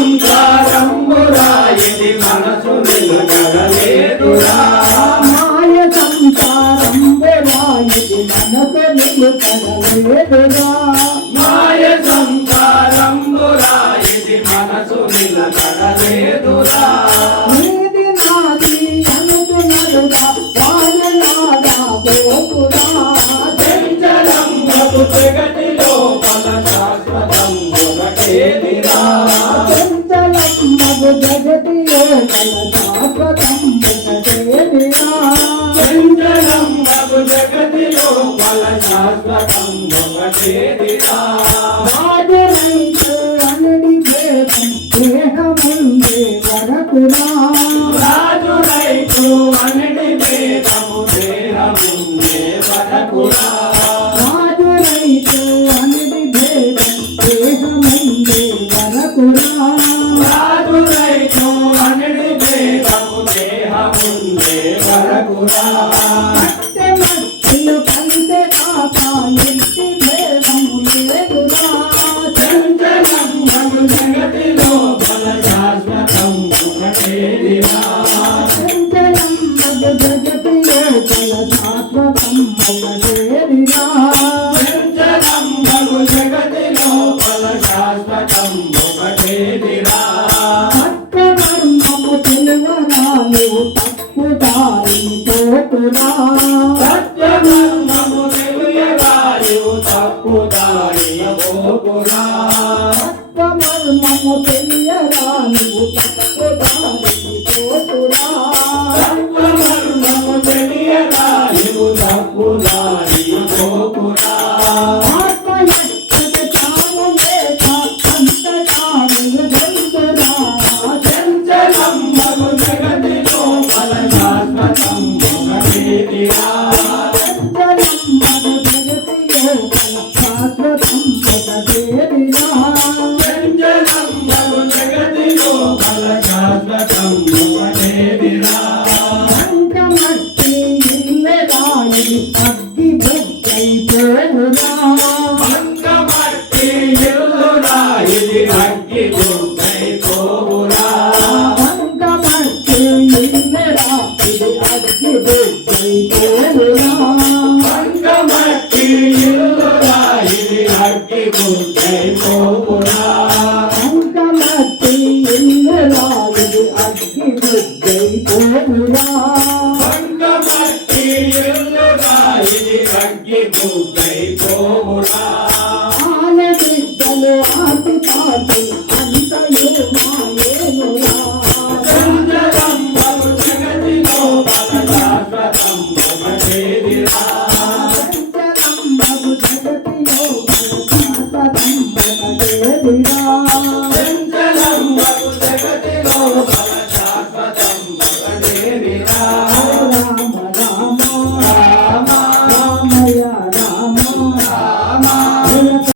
సంసారంబురా ఇది మనసు నిలకడలేదురా మాయ సంసారంబురా ఇది మనసు నిలకడలేదురా మాయ సంసారంబురా ఇది మనసు నిలకడలేదురా నీది నాది అనుకున్నదుగా వానలాగా పోకురా చంచలంబు జగతి లోపల శాశ్వతం ఒకటేదిరా చంచలమ్మగు జగతి లోపల శాశ్వతం ఒకటేదిరా చంచలంబు జగతి లోపల శాశ్వతం ఒకటేదిరా రాజరైతు అనడి భేదం దేహముందే వరకురా రాజు రైతు అనడి భేదము దేహముందే వరకురా రాజరైతు అనడి భేదం దేహముందే వరకురా రాజు రైతు అనడి భేదము దేహముందే వరకురా మట్టమట్టులు కంటే కాక ఎట్టి భేదము లేదురా చంచలంబు జగతి లోపల శాశ్వతం ఒకటేదిరా చంచలమ్మగు జగతి లోపల శాశ్వతం ఒకటేదిరా చంచలంబు జగతి లోపల శాశ్వతం ఒకటేదిరా సత్యధర్మము తెలువరాలు తప్పుదారి పోకురా సత్యధర్మము తెలియరాయు తప్పుదారిన పోకురా సత్యమర్మము తెలియరాలు తప్పుదారి పోకురా సత్యధర్మము తెలియరాయు తప్పుదారిన పోకురా ఆత్మయత్తుక జ్ఞానమేక అంతకారులు జంతురా చంచలంబు జగతి లోపల శాశ్వతం ఒకటేదిరా చంచలమ్మగు జగతి లోపల శాశ్వతం ఒకటేదిరా చంచలంబు జగతి లోపల శాశ్వతం ఒకటేదిరా అంకమట్టి ఇల్లెరాయి అగ్గి బొగ్గైపోవురా మంగమట్టి ఇల్లురా ఇది అగ్గి బుగ్గైపోవురా అంకమట్టి ఇల్లెరా ఇది అగ్గి బొగ్గైపోవురా మంగమట్టి ఇల్లురా ఇది అగ్గి బుగ్గైపోవురా అంకమట్టి ఇల్లెరా ఇది అగ్గి బొగ్గైపోవురా మంగమట్టి ఇల్లురా ఇది అగ్గి బుగ్గైపోవురా ఆలబిడ్డలు ఆటి పాటి అంతయు మాయేనురా చంచలంబు జగతి లోపల శాశ్వతం ఒకటేదిరా చంచలమ్మగు జగతి లోపల శాశ్వతం ఒకటేదిరా చంచలంబు జగతి